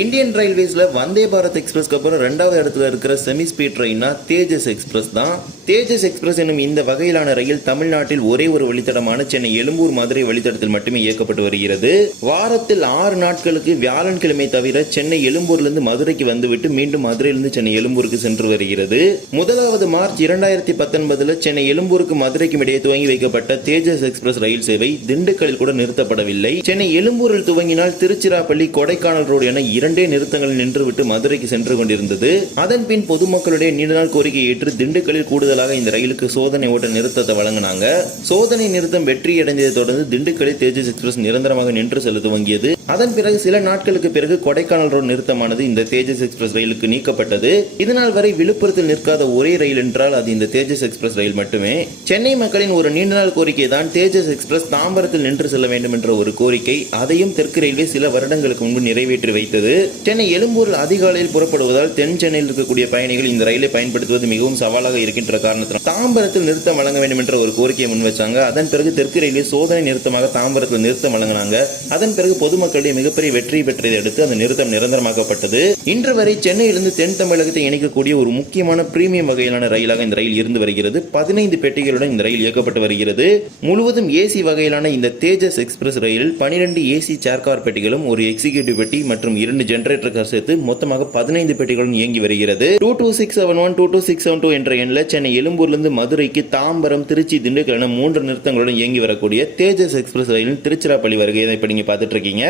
Indian ரயில்வேஸ்ல Vande Bharat எக்ஸ்பிரஸ்க்கு அப்புறம் ரெண்டாவது இடத்துல இருக்கிற செமி ஸ்பீட் ட்ரெயின்னா தேஜஸ் எக்ஸ்பிரஸ் தான். தேஜஸ் எக்ஸ்பிரஸ் என்னும் இந்த வகையிலான ரயில் தமிழ்நாட்டில் ஒரே ஒரு வழித்தடமான சென்னை எழும்பூர் மதுரை வழித்தடத்தில் மட்டுமே இயக்கப்பட்டு வருகிறது. வாரத்தில் ஆறு நாட்களுக்கு வியாழன்கிழமை தவிர சென்னை எழும்பூர்லேருந்து மதுரைக்கு வந்துவிட்டு மீண்டும் மதுரையிலிருந்து சென்னை எழும்பூருக்கு சென்று வருகிறது. முதலாவது மார்ச் இரண்டாயிரத்தி பத்தொன்பதுல சென்னை எழும்பூருக்கு மதுரைக்கும் இடையே துவங்கி வைக்கப்பட்ட தேஜஸ் எக்ஸ்பிரஸ் ரயில் சேவை திண்டுக்கல்லில் கூட நிறுத்தப்படவில்லை. சென்னை எழும்பூரில் துவங்கினால் திருச்சிராப்பள்ளி கொடைக்கானல் ரோடு என இரண்டே நிறுத்தங்களில் நின்றுவிட்டு மதுரைக்கு சென்று கொண்டிருந்தது. அதன் பின் பொதுமக்களுடைய நீண்ட நாள் கோரிக்கையை ஏற்று திண்டுக்கல்லில் கூடுதலாக இந்த ரயிலுக்கு சோதனை ஓட்ட நிறுத்தத்தை வழங்கினாங்க. சோதனை நிறுத்தம் வெற்றியடைந்ததை தொடர்ந்து திண்டுக்கல்லில் தேஜஸ் எக்ஸ்பிரஸ் நிரந்தரமாக நின்று செல்ல துவங்கியது. அதன் பிறகு சில நாட்களுக்கு பிறகு கொடைக்கானல் ரோடு நிறுத்தமானது இந்த தேஜஸ் எக்ஸ்பிரஸ் ரயிலுக்கு நீக்கப்பட்டது. இதனால் வரை விழுப்புரத்தில் நிற்காத ஒரே ரயில் என்றால் அது இந்த தேஜஸ் எக்ஸ்பிரஸ் ரயில் மட்டுமே. சென்னை மக்களின் ஒரு நீண்ட நாள் கோரிக்கை தான் தேஜஸ் எக்ஸ்பிரஸ் தாம்பரத்தில் நின்று செல்ல வேண்டும் என்ற ஒரு கோரிக்கை. அதையும் தெற்கு ரயில்வே சில வருடங்களுக்கு முன்பு நிறைவேற்றி வைத்தது. சென்னை எழும்பூரில் அதிகாலையில் புறப்படுவதால் தென் சென்னையில் இருக்கக்கூடிய பயணிகள் இந்த ரயிலை பயன்படுத்துவது மிகவும் சவாலாக இருக்கின்ற காரணத்தினால் தாம்பரத்தில் நிறுத்தம் வழங்க வேண்டும் என்ற ஒரு கோரிக்கையை முன்வச்சாங்க அதன் பிறகு தெற்கு ரயில்வே சோதனை நிறுத்தமாக தாம்பரத்தில் நிறுத்தம் வழங்கினாங்க. அதன் பிறகு பொதுமக்களுடைய மிகப்பெரிய வெற்றி பெற்றதை அடுத்து அந்த நிறுத்தம் நிரந்தரமாக்கப்பட்டது. இன்று வரை சென்னையிலிருந்து தென் தமிழகத்தை இணைக்கக்கூடிய ஒரு முக்கியமான பிரீமியம் வகையிலான ரயிலாக இந்த ரயில் இருந்து வருகிறது. பதினைந்து பெட்டிகளுடன் இந்த ரயில் இயக்கப்பட்டு வருகிறது. முழுவதும் ஏசி வகையிலான இந்த தேஜஸ் எக்ஸ்பிரஸ் ரயிலில் பனிரெண்டு ஏசி சேர்கார் பெட்டிகளும் ஒரு எக்ஸிகியூட்டிவ் பெட்டி மற்றும் இரண்டு இரண்டு ஜெனரேட்டர்கள் சேர்த்து மொத்தமாக பதினைந்து பெட்டிகளுடன் இயங்கி வருகிறது. Two two six seven one two two six seven two என்ற எண்ணில் சென்னை எழும்பூர்லேருந்து மதுரைக்கு தாம்பரம் திருச்சி திண்டுக்கல் என மூன்று நிறுத்தங்களுடன் இயங்கி வரக்கூடிய தேஜஸ் எக்ஸ்பிரஸ் ரயிலின் திருச்சிராப்பள்ளி வருகை இதை இப்போ நீங்கள் பார்த்துட்டு இருக்கீங்க.